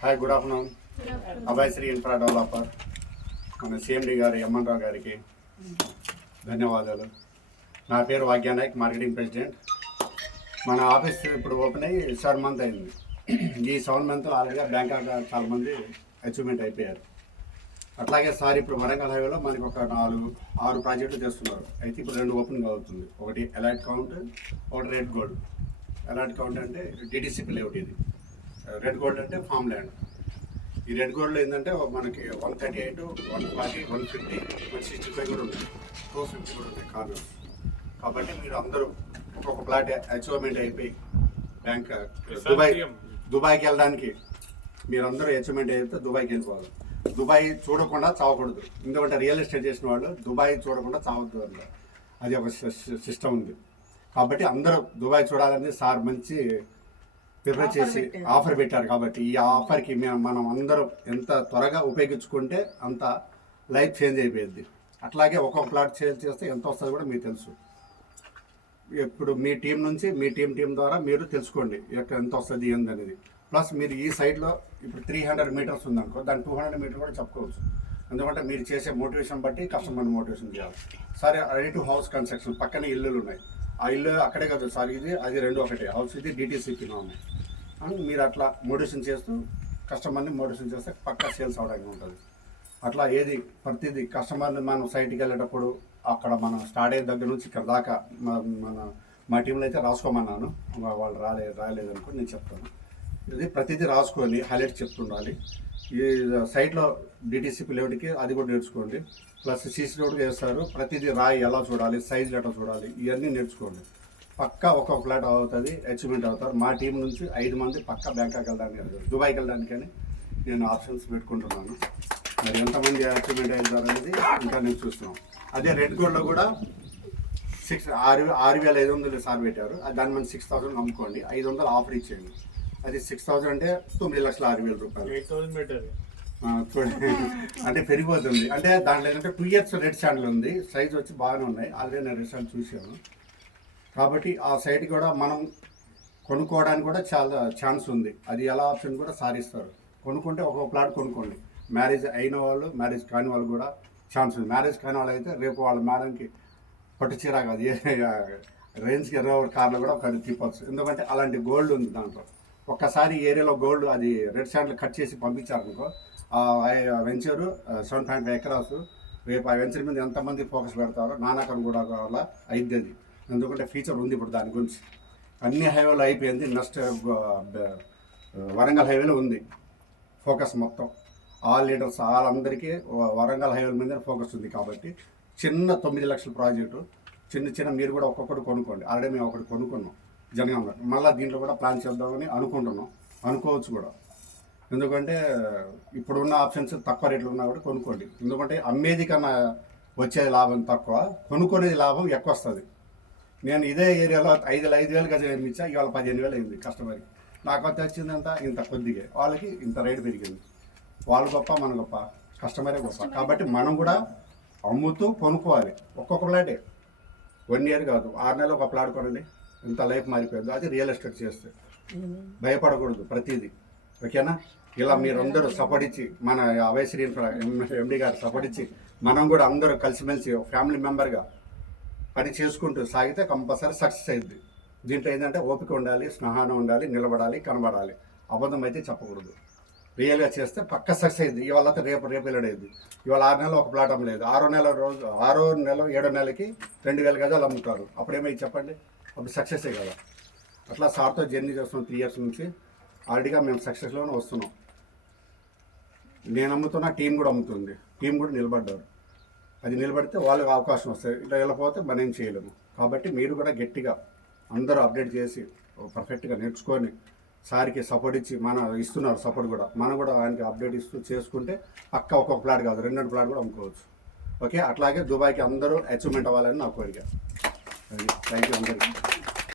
Hi, good afternoon. Abhayashree infra developer మన CMD గారి M N Rao గారికి ధన్యవాదాలు. నా పేరు వాగ్యానాయక్, మార్కెటింగ్ ప్రెసిడెంట్. మన ఆఫీస్ ఇప్పుడు ఓపెన్ అయ్యి 7 మంత్ అయింది. ఈ 7 మంత్లో ఆల్రెడీగా బ్యాంకాక్ చాలామంది అచీవ్మెంట్ అయిపోయారు. అట్లాగే సార్ ఇప్పుడు వరంగల్ హైవేలో మనకి ఒక 4-6 ప్రాజెక్టులు చేస్తున్నారు. అయితే ఇప్పుడు 2 ఓపెనింగ్ అవుతుంది. ఒకటి ఎలైట్ కౌంట్, ఒకటి రెడ్ గోల్డ్. ఎలైట్ కౌంట్ అంటే డిటిసిపి లేఅవుట్, ఇది రెడ్ గోల్డ్ అంటే ఫామ్ ల్యాండ్. ఈ రెడ్ గోల్డ్లో ఏంటంటే మనకి 138, 140, 150, 165 కూడా ఉన్నాయి, 250 కూడా ఉన్నాయి కార్నర్స్. కాబట్టి మీరు అందరూ ఒక్కొక్క ప్లాట్ అచీవ్మెంట్ అయిపోయి బ్యాంక్ దుబాయ్కి వెళ్ళడానికి మీరందరూ అచీవ్మెంట్ అయితే దుబాయ్కి వెళ్ళిపోవాలి. దుబాయ్ చూడకుండా చావకూడదు. ఎందుకంటే రియల్ ఎస్టేట్ చేసిన వాళ్ళు దుబాయ్ చూడకుండా చావద్దు అన్న అది ఒక సిస్టమ్ ఉంది. కాబట్టి అందరూ దుబాయ్ చూడాలని సార్ మంచి ప్రిపేర్ చేసి ఆఫర్ పెట్టారు. కాబట్టి ఈ ఆఫర్కి మనం అందరూ ఎంత త్వరగా ఉపయోగించుకుంటే అంత లైఫ్ చేంజ్ అయిపోయింది. అట్లాగే ఒక్కొక్క ప్లాట్ సేల్ చేస్తే ఎంత వస్తుందో కూడా మీకు తెలుసు. ఇప్పుడు మీ టీం నుంచి మీ టీం ద్వారా మీరు తెలుసుకోండి ఎంత వస్తుంది ఏందనేది. ప్లస్ మీరు ఈ సైడ్లో ఇప్పుడు 300 మీటర్స్ ఉందనుకో, దాన్ని 200 మీటర్ కూడా చెప్పుకోవచ్చు. ఎందుకంటే మీరు చేసే మోటివేషన్ బట్టి కస్టమర్ని మోటివేషన్ చేయాలి. సరే, రెడీ టు హౌస్ కన్స్ట్రక్షన్ పక్కనే ఇల్లులు ఉన్నాయి. ఆ ఇల్లు అక్కడే కదా సార్, అది 2 ఒకటే హౌస్, ఇది డిటిసిపిలో ఉన్నాయి అని మీరు అట్లా మోటివేషన్ చేస్తూ కస్టమర్ని మోటివేషన్ చేస్తే పక్కా సేల్స్ అవడానికి ఉంటుంది. అట్లా ప్రతిదీ కస్టమర్ని మనం సైట్కి వెళ్ళేటప్పుడు అక్కడ మనం స్టార్ట్ అయ్యే దగ్గర నుంచి ఇక్కడ దాకా మా టీంలో అయితే రాసుకోమన్నాను. వాళ్ళు రాలేదనుకో నేను చెప్తాను. ఇది ప్రతిదీ రాసుకొని హైలైట్ చెప్తుండాలి. ఈ సైట్లో డిటిసిపి లేఅవుట్కి అది కూడా నేర్చుకోండి. ప్లస్ సీసీ రోడ్కి వేస్తారు, ప్రతిదీ రాయి ఎలా చూడాలి, సైజు ఎట్లా చూడాలి, ఇవన్నీ నేర్చుకోండి. పక్కా ఒక్కొక్క ఫ్లాట్ అవుతుంది, అచీవ్మెంట్ అవుతారు. మా టీం నుంచి 5 మంది పక్కా బ్యాంకాక్ వెళ్ళడానికి, దుబాయ్కి వెళ్ళడానికని నేను ఆప్షన్స్ పెట్టుకుంటున్నాను. మరి ఎంతమంది అచీవ్మెంట్ అవుతారు అనేది ఇంకా నేను చూస్తున్నాం. అదే రెడ్ గోల్డ్లో కూడా 6,500 సార్ పెట్టారు. దాన్ని మనం 6,000 అమ్ముకోండి, 500 ఆఫర్ ఇచ్చేయండి. అది 6,000 అంటే 9,06,000 రూపాయలు. 8,000 పెట్టారు చూడండి, అంటే పెరిగిపోతుంది. అంటే దాంట్లో ఏంటంటే 2 years రెడ్ శాండ్లు ఉంది, సైజ్ వచ్చి బాగానే ఉన్నాయి. ఆల్రెడీ నేను రెడ్ శాండ్ చూసాను. కాబట్టి ఆ సైట్ కూడా మనం కొనుక్కోవడానికి కూడా చాలా ఛాన్స్ ఉంది. అది ఎలా ఆప్షన్ కూడా సారిస్తారు. కొనుక్కుంటే ఒక్కొక్క ప్లాట్ కొనుక్కోండి. మ్యారేజ్ అయిన వాళ్ళు, మ్యారేజ్ కాని వాళ్ళు కూడా ఛాన్స్ ఉంది. మ్యారేజ్ కాని వాళ్ళు అయితే రేపు వాళ్ళ మేడంకి పట్టు చీర కాదు, రేంజ్కి కార్లో కూడా ఒక తిప్పచ్చు. ఎందుకంటే అలాంటి గోల్డ్ ఉంది దాంట్లో. ఒక్కసారి ఏరియాలో గోల్డ్ అది రెడ్ శాండ్లు కట్ చేసి పంపించారనుకో, ఆ వెంచరు 7.5 acres. రేపు ఆ వెంచర్ మీద ఎంతమంది ఫోకస్ పెడతారో నానాకం కూడా కావాలా అయింది అది. ఎందుకంటే ఫీచర్ ఉంది ఇప్పుడు దాని గురించి. అన్ని హైవేలో అయిపోయింది. నెక్స్ట్ వరంగల్ హైవేలో ఉంది ఫోకస్ మొత్తం. ఆల్ లీడర్స్ వాళ్ళందరికీ వరంగల్ హైవే మీద ఫోకస్ ఉంది. కాబట్టి చిన్న 9 లక్షల ప్రాజెక్టు చిన్న మీరు కూడా ఒక్కొక్కటి కొనుక్కోండి. ఆల్రెడీ మేము ఒకటి కొనుక్కున్నాం జనగాంలో. మళ్ళీ దీంట్లో కూడా ప్లాన్ చేద్దామని అనుకోవచ్చు కూడా. ఎందుకంటే ఇప్పుడున్న ఆప్షన్స్ తక్కువ రేట్లు ఉన్నా కూడా కొనుక్కోండి. ఎందుకంటే అమ్మేది కన్నా వచ్చేది లాభం తక్కువ, కొనుక్కునేది లాభం ఎక్కువ వస్తుంది. నేను ఇదే ఏరియాలో 5,000 గజం ఇచ్చా, ఇవాళ 15,000 అయింది కస్టమర్కి. నాకు వచ్చి వచ్చిందంతా ఇంత కొద్దిగా, వాళ్ళకి ఇంత రేటు పెరిగింది. వాళ్ళు గొప్ప, మన గొప్ప, కస్టమరే గొప్ప. కాబట్టి మనం కూడా అమ్ముతూ కొనుక్కోవాలి. ఒక్కొక్క ప్లాటే 1 year కాదు, 6 నెలలు ఒక ప్లాట్ కొనండి, ఇంత లైఫ్ మారిపోయింది. అది రియల్ ఎస్టేట్ చేస్తే భయపడకూడదు ప్రతిదీ. ఓకేనా? ఇలా మీరందరూ సపోర్ట్ ఇచ్చి, మన అభయశ్రీ ఎండి గారు సపోర్ట్ ఇచ్చి, మనం కూడా అందరూ కలిసిమెలిసి ఫ్యామిలీ మెంబర్గా పని చేసుకుంటూ సాగితే కంపల్సరీ సక్సెస్ అయింది. దీంట్లో ఏంటంటే ఓపిక ఉండాలి, స్నేహానం ఉండాలి, నిలబడాలి, కనబడాలి. అబద్ధం అయితే చెప్పకూడదు. రియల్గా చేస్తే పక్క సక్సెస్ అయింది. ఇవాళ రేపు వెళ్ళడైంది. ఇవాళ 6 నెలలు ఒక ప్లాట్ అమ్మలేదు, 6వ నెల 7వ నెలకి 2,000 గజాలు అమ్ముతారు. అప్పుడేమైంది చెప్పండి? అప్పుడు సక్సెసే కదా. అట్లా సార్తో జర్నీ చేస్తున్నాం 3 years నుంచి. ఆల్రెడీగా మేము సక్సెస్లోనే వస్తున్నాం. నేను అమ్ముతున్నా, టీం కూడా అమ్ముతుంది. టీం కూడా నిలబడ్డారు. అది నిలబడితే వాళ్ళకి అవకాశం వస్తుంది. ఇట్లా వెళ్ళకపోతే మనం ఏం చేయలేము. కాబట్టి మీరు కూడా గట్టిగా అందరూ అప్డేట్ చేసి పర్ఫెక్ట్గా నేర్చుకొని సార్కి సపోర్ట్ ఇచ్చి, ఇస్తున్నారు సపోర్ట్ కూడా, మనం కూడా ఆయనకి అప్డేట్ ఇస్తూ చేసుకుంటే పక్క ఒక్కొక్క ప్లాట్ కాదు 2 ప్లాట్ కూడా అమ్ముకోవచ్చు. ఓకే? అట్లాగే దుబాయ్కి అందరూ అచీవ్మెంట్ అవ్వాలని నా కోరిక. థ్యాంక్ యూ అందరికీ.